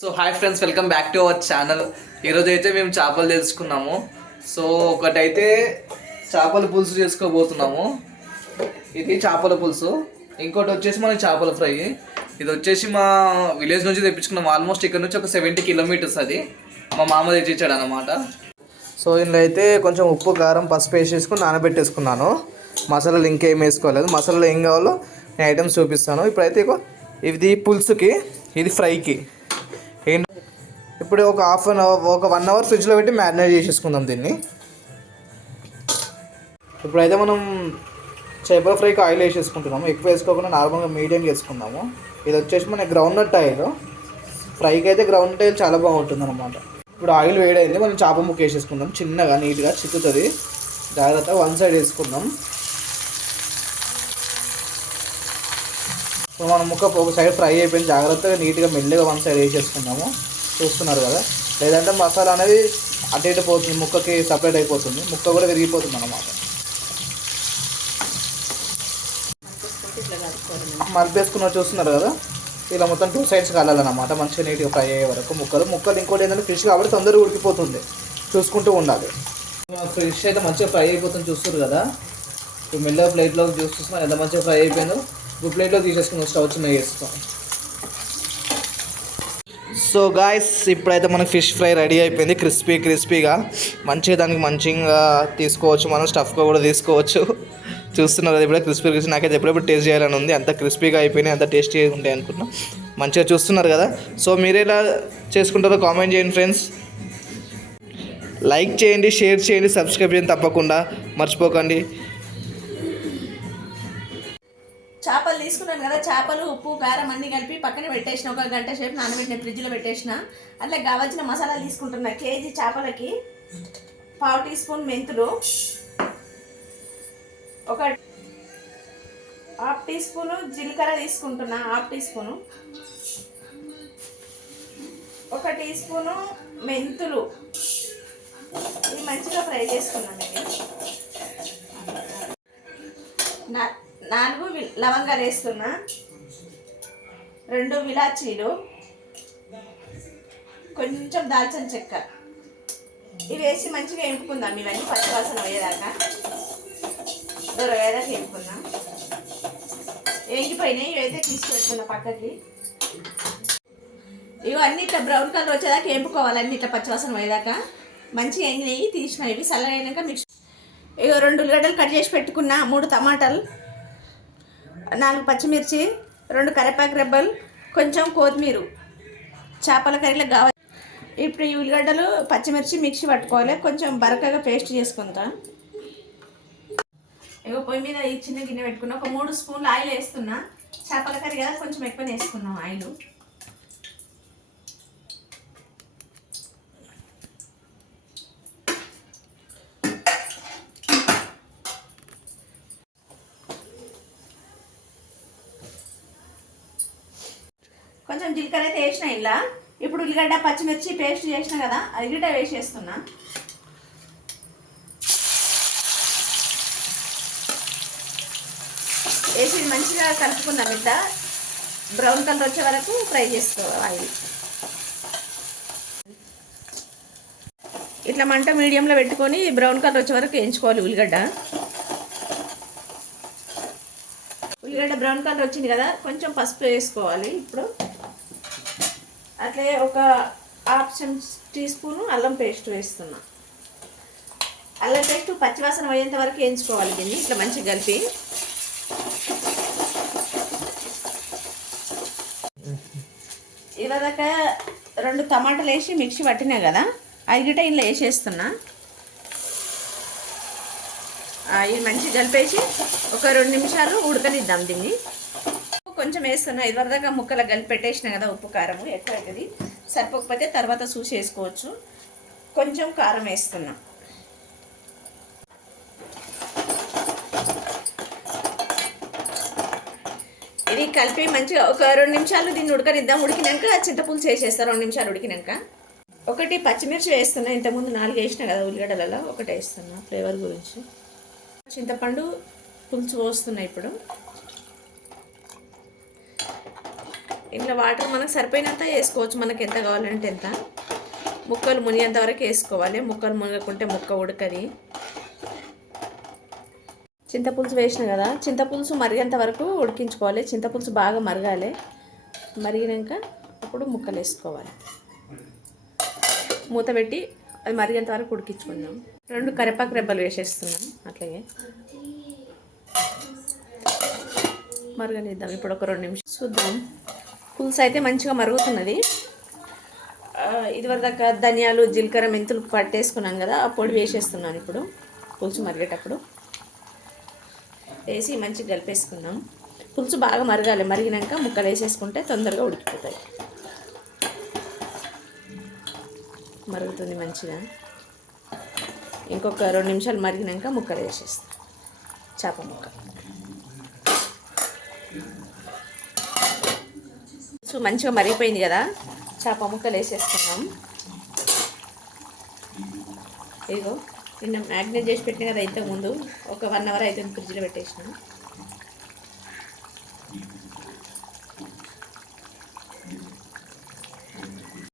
So hi friends welcome back to our channel. ఈరోజు అయితే మేము చేపలు తెలుసుకున్నాము సో ఒకటైతే చేపల పులుసు చేసుకోబోతున్నాము. ఇది చేపల పులుసు. ఇంకోటి వచ్చేసి మనకి చేపల ఫ్రై. ఇది వచ్చేసి మా విలేజ్ నుంచి తెప్పించుకున్నాం. ఆల్మోస్ట్ ఇక్కడ నుంచి ఒక సెవెంటీ కిలోమీటర్స్ అది. మా మామ తెచ్చిచ్చాడు అనమాట సో ఇందులో అయితే కొంచెం ఉప్పు కారం పసుపు వేసేసుకుని నానబెట్టేసుకున్నాను. మసాలాలు ఇంకేం వేసుకోలేదు. మసాలాలు ఏం కావాలో నేను ఐటమ్స్ చూపిస్తాను. ఇప్పుడైతే ఇది పులుసుకి ఇది ఫ్రైకి ఇప్పుడు ఒక హాఫ్ అన్ అవర్ ఒక వన్ అవర్ ఫ్రిడ్జ్లో పెట్టి మ్యారినేట్ చేసేసుకుందాం దీన్ని. ఇప్పుడైతే మనం చేపల ఫ్రైకి ఆయిల్ వేసేసుకుంటున్నాము. ఎక్కువ వేసుకోకుండా నార్మల్గా మీడియం చేసుకుందాము. ఇది వచ్చేసి మన గ్రౌండ్ నట్ ఆయిల్ ఫ్రైకి అయితే గ్రౌండ్ నట్ ఆయిల్ చాలా బాగుంటుంది అనమాట ఇప్పుడు ఆయిల్ వేడైంది మనం చేప ముక్క వేసేసుకుందాం. చిన్నగా నీట్గా చిక్కుతుంది. జాగ్రత్త వన్ సైడ్ వేసుకుందాం. ఇప్పుడు మనం ముక్క ఒక సైడ్ ఫ్రై అయిపోయింది. జాగ్రత్తగా నీట్గా మెల్లగా వన్ సైడ్ వేసేసుకుందాము. చూస్తున్నారు కదా. లేదంటే మసాలా అనేది అటు ఇటు పోతుంది ముక్కకి సపరేట్ అయిపోతుంది ముక్క కూడా విరిగిపోతుంది అన్నమాట. మలిపేసుకున్న చూస్తున్నారు కదా. ఇలా మొత్తం టూ సైడ్స్ కాలాలన్నమాట. మంచిగా నీట్గా ఫ్రై అయ్యే వరకు ముక్కలు. ముక్కలు ఇంకోటి ఏంటంటే ఫిష్ కాబట్టి తొందరగా ఉడికిపోతుంది. చూసుకుంటూ ఉండాలి. ఫిష్ అయితే మంచిగా ఫ్రై అయిపోతుంది చూస్తారు కదా. ఇప్పుడు మెల్లగా ప్లేట్లో చూస్తున్నాం ఎంత మంచిగా ఫ్రై అయిపోయిందో. ఇప్పుడు ప్లేట్లో తీసేసుకుని స్టవ్ చిన్న వేస్తాం సో గాయస్ ఇప్పుడైతే మనకి ఫిష్ ఫ్రై రెడీ అయిపోయింది. క్రిస్పీ క్రిస్పీగా మంచిగా దానికి మంచిగా తీసుకోవచ్చు మనం. స్టఫ్గా కూడా తీసుకోవచ్చు. చూస్తున్నారు అది ఇప్పుడే క్రిస్పీ క్రిస్పీ నాకైతే ఎప్పుడెప్పుడు టేస్ట్ చేయాలని ఉంది. అంత క్రిస్పీగా అయిపోయినాయి అంత టేస్టీ ఉంటాయి అనుకున్నా మంచిగా చూస్తున్నారు కదా. సో మీరు ఎలా చేసుకుంటారో కామెంట్ చేయండి ఫ్రెండ్స్ లైక్ చేయండి షేర్ చేయండి సబ్స్క్రైబ్ చేయండి తప్పకుండా. మర్చిపోకండి. చేపలు తీసుకున్నాను కదా చేపలు ఉప్పు కారం అన్ని కలిపి పక్కన పెట్టేసిన ఒక గంట సేపు నానబెట్టిన ఫ్రిడ్జ్లో పెట్టేసిన. అట్లా కావాల్సిన మసాలాలు తీసుకుంటున్నా. కేజీ చేపలకి పావు టీ స్పూన్ మెంతులు ఒక హాఫ్ టీ స్పూను జీలకర్ర తీసుకుంటున్నా హాఫ్ టీ స్పూను. ఒక టీ స్పూను మెంతులు. ఇవి మంచిగా ఫ్రై చేసుకున్నాను నేను. నాలుగు వి- లవంగాలు వేస్తున్నా. రెండు విలాచీలు. కొంచెం దాల్చిన చెక్క. ఇవి వేసి మంచిగా ఎంపుకుందాం. ఇవన్నీ పచ్చివాసన పోయేదాకా. దొరవేదాకా ఎంపుకుందాం. ఎంగిపోయినాయి. ఇవైతే తీసి పక్కకి. ఇవి అన్ని ఇట్లా బ్రౌన్ కలర్ వచ్చేదాకా ఎంపుకోవాలి. అన్ని ఇట్లా పచ్చివాసన పోయేదాకా. మంచిగా ఎంగినాయి. తీసిన ఇవి చల్లగైనాక మిక్స్ ఇగో రెండు ఉల్లిగడ్డలు కట్ చేసి పెట్టుకున్నా. మూడు టమాటాలు. నాలుగు పచ్చిమిర్చి రెండు కరివేపాకు రెబ్బలు కొంచెం కొత్తిమీర చేపల కర్రీలో కావాలి ఇప్పుడు ఈ ఉల్లిగడ్డలు పచ్చిమిర్చి మిక్సీ పట్టుకోవాలి. కొంచెం బరకగా పేస్ట్ చేసుకుంటా. ఏవో పొయ్యి మీద ఈ చిన్న గిన్నె పెట్టుకున్నా. ఒక మూడు స్పూన్లు ఆయిల్ వేస్తున్నా. చేపల కర్రీ కదా కొంచెం ఎక్కువ వేసుకున్నాం ఆయిల్. కొంచెం జీలకర్ర అయితే వేసిన ఇలా ఇప్పుడు ఉల్లిగడ్డ పచ్చిమిర్చి పేస్ట్ చేసిన కదా అది గిట్ట వేసేస్తున్నా. వేసి మంచిగా కలుపుకుందాం ఇట్లా బ్రౌన్ కలర్ వచ్చే వరకు ఫ్రై చేసుకోవాలి. ఇట్లా మంట మీడియంలో పెట్టుకొని బ్రౌన్ కలర్ వచ్చే వరకు వేయించుకోవాలి ఉల్లిగడ్డ. ఉల్లిగడ్డ బ్రౌన్ కలర్ వచ్చింది కదా కొంచెం పసుపు వేసుకోవాలి ఇప్పుడు. అట్లే ఒక హాఫ్ చెంచ్ టీ స్పూన్ అల్లం పేస్ట్ వేస్తున్నా. అల్లం పేస్ట్ పచ్చివాసన పోయేంత వరకు వేయించుకోవాలి దీన్ని ఇట్లా మంచిగా కలిపి. ఇవదాక రెండు టమాటాలు వేసి మిక్సీ పట్టినా కదా అవి గిట్ట ఇంట్లో వేసేస్తున్నా. ఇది మంచిగా కలిపేసి ఒక రెండు నిమిషాలు ఉడకనిద్దాం దీన్ని. కొంచెం వేస్తున్నా. ఇదివరదాకా ముక్కలు కలిపి పెట్టేసినా కదా ఉప్పు కారము ఎక్కువ అవుతుంది సరిపోకపోతే తర్వాత చూసి వేసుకోవచ్చు. కొంచెం కారం వేస్తున్నా. ఇది కలిపి మంచిగా ఒక రెండు నిమిషాలు దీన్ని ఉడకనిద్దాం. ఉడికినాక చింతపులుసు వేసేస్తా రెండు నిమిషాలు ఉడికినాక. ఒకటి పచ్చిమిర్చి వేస్తున్నా. ఇంతకుముందు నాలుగు వేసిన కదా ఉల్లిగడ్డలలో. ఒకటి వేస్తున్నా. ఫ్లేవర్ గురించి. చింతపండు పులుసు పోస్తున్నా ఇప్పుడు. ఇంట్లో వాటర్ మనకు సరిపోయినంత వేసుకోవచ్చు. మనకి ఎంత కావాలంటే ఎంత. ముక్కలు మునిగేంత వరకు వేసుకోవాలి. ముక్కలు మునగకుంటే ముక్క ఉడకది. చింతపులుసు వేసిన కదా చింతపులుసు మరిగేంత వరకు ఉడికించుకోవాలి. చింతపులుసు బాగా మరగాలి. మరిగినాక అప్పుడు ముక్కలు వేసుకోవాలి. మూత పెట్టి అది మరిగేంత వరకు ఉడికించుకుందాం. రెండు కరివేపాకు రెబ్బలు వేసేస్తున్నాం. అట్లాగే మరగనిద్దాం. ఇప్పుడు ఒక రెండు నిమిషం చూద్దాం పులుసు అయితే మంచిగా మరుగుతున్నది. ఇదివరదాకా ధనియాలు జీలకర్ర మెంతులు పట్టేసుకున్నాను కదా ఆ పొడి వేసేస్తున్నాను ఇప్పుడు పులుసు మరిగేటప్పుడు. వేసి మంచిగా కలిపేసుకుందాం. పులుసు బాగా మరగాలి మరిగినాక ముక్కలు వేసేసుకుంటే తొందరగా ఉడికిపోతాయి. మరుగుతుంది మంచిగా. ఇంకొక రెండు నిమిషాలు మరిగినాక ముక్కలు వేసేస్తాం. చేప ముక్క. మంచిగా మరిగిపోయింది కదా. చేప ముక్కలు వేసేసుకున్నాం ఇదిగో నిన్న మ్యాగ్నేట్ చేసి పెట్టిన కదా అయితే ముందు ఒక వన్ అవర్ అయితే ఫ్రిడ్జ్లో పెట్టేసిన.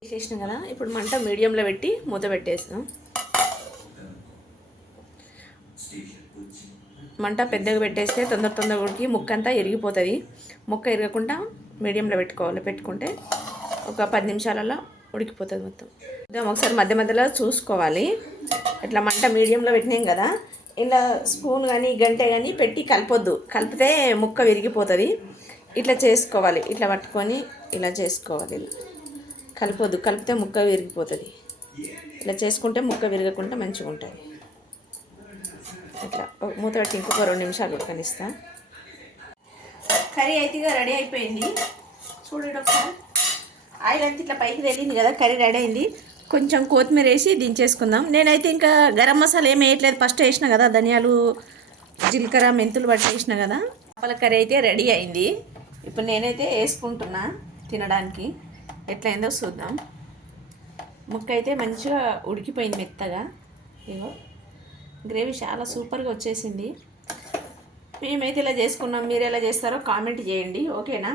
వేసేసినాం కదా. ఇప్పుడు మంట మీడియంలో పెట్టి మూత పెట్టేస్తాం మంట పెద్దగా పెట్టేస్తే తొందర తొందరగా ఉడికి ముక్క అంతా ఇరిగిపోతుంది ముక్క ఇరగకుండా మీడియంలో పెట్టుకోవాలి. పెట్టుకుంటే ఒక పది నిమిషాలలో ఉడికిపోతుంది మొత్తం. ఇద్దాం ఒకసారి మధ్య మధ్యలో చూసుకోవాలి. ఇట్లా మంట మీడియంలో పెట్టినాం కదా ఇలా స్పూన్ కానీ గంటె కానీ పెట్టి కలపొద్దు. కలిపితే ముక్క విరిగిపోతుంది. ఇట్లా చేసుకోవాలి. ఇట్లా పట్టుకొని ఇలా చేసుకోవాలి. ఇలా కలపొద్దు. కలిపితే ముక్క విరిగిపోతుంది. ఇలా చేసుకుంటే ముక్క విరగకుండా మంచిగా ఉంటుంది అట్లా మూత పెట్టి ఇంకొక రెండు నిమిషాలు ఉడకనిస్తా. కర్రీ అయితే ఇక రెడీ అయిపోయింది. చూడండి ఒకసారి. ఆయిల్ అంతా ఇట్లా పైకి వెళ్ళింది కదా కర్రీ రెడీ అయింది. కొంచెం కొత్తిమీర వేసి దించేసుకుందాం. నేనైతే ఇంకా గరం మసాలా ఏం వేయట్లేదు. ఫస్ట్ వేసిన కదా ధనియాలు జీలకర్ర మెంతులు పట్టి వేసిన కదా. చేపల కర్రీ అయితే రెడీ అయింది. ఇప్పుడు నేనైతే వేసుకుంటున్నా తినడానికి. ఎట్లయిందో చూద్దాం. ముక్క అయితే మంచిగా ఉడికిపోయింది మెత్తగా. ఇగో గ్రేవీ చాలా సూపర్గా వచ్చేసింది. మేమైతే ఇలా చేసుకున్నాం. మీరు ఎలా చేస్తారో కామెంట్ చేయండి. ఓకేనా?